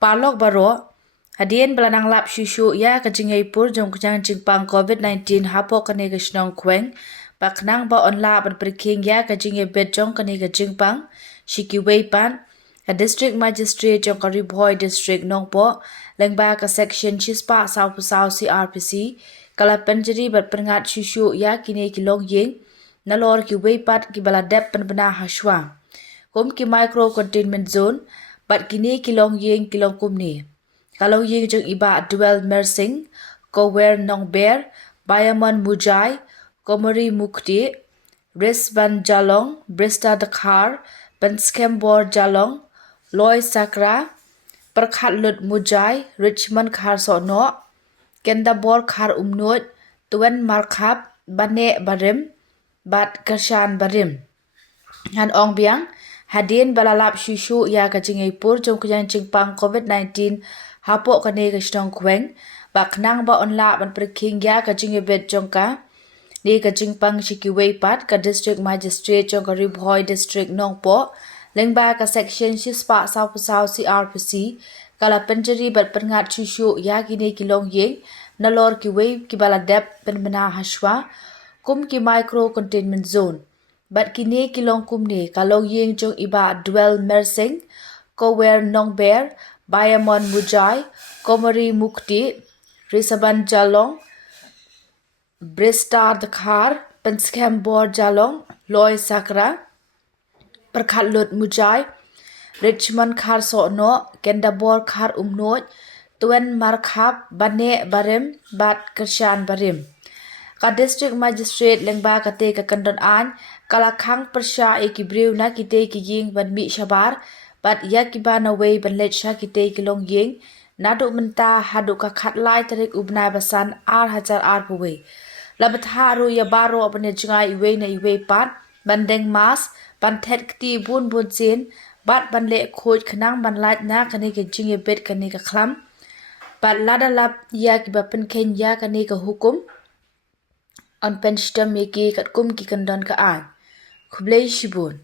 Parlok baro hadien belanang lap shushu ya kajingai pur jong kajang jingpang COVID-19 hapo kane ke Shnong Khweng baknang ba onla ban perking ya kajingai bet jong kane ke jingpang shiki wei pan ka district magistrate jong kari boy district nongpo Lyngba ka section chispa sau pusau Crpc kala penjeri bat perngat shushu ya kine kilong ying nalor ki wei pat ki baladep Pynbna hashwa kum ki micro containment zone bat kini kilong ying kilong kumni kalau ying jeng iba dual mersing kower nong ber bayamon mujai komori mukti risban jalong brista dakhar penskembor jalong loy sakra perkhat lut mujai richmond khar sono kendabor khar umnut tuen markhap bane barim bat kashan barim han ong biang hadin balalap shushu ya kajingai pur jong kujang jingpang COVID-19 hapo kane ke Shnong Khweng baknang ba onla ban perking ya kajingai bet jongka ni kajingpang shiki wei pat ka district magistrate jong ka ribhoi district nongpo Lyngba ka section shispa sau pusau Crpc kala penjeri bat perngat shushu ya kini kilong ying nalor ki wei ki baladep Pynbna hashwa kum ki micro containment zone bat kini kilong kumni kalau ying jong iba dual mersing kower nong ber bayamon mujai komori mukti risaban jalong brista dakhar penskembor jalong loy sakra perkhalut mujai richmond khar sono kendabor khar umnot tuen markhap bane barim bat kershan barim ka district magistrate Lyngba kate ka kandon an kala khang persha ekibriu na kite ki ying ban mi shabar bat yakiba na wei ban let sha kite kilong ying nadu menta hadu ka khatlai tarik ubna basan ar puwe labatharu ya baro apne jingai iwe na iwe pat bandeng mas ban thet kti bun chin bat ban le khoj khnang ban lat na kane ke jinge bet kane ka khlam bat lada lap ya ki ba pen khen ya kane ka hukum on penstam me ki kat kum ki kandon ka an khublei shibun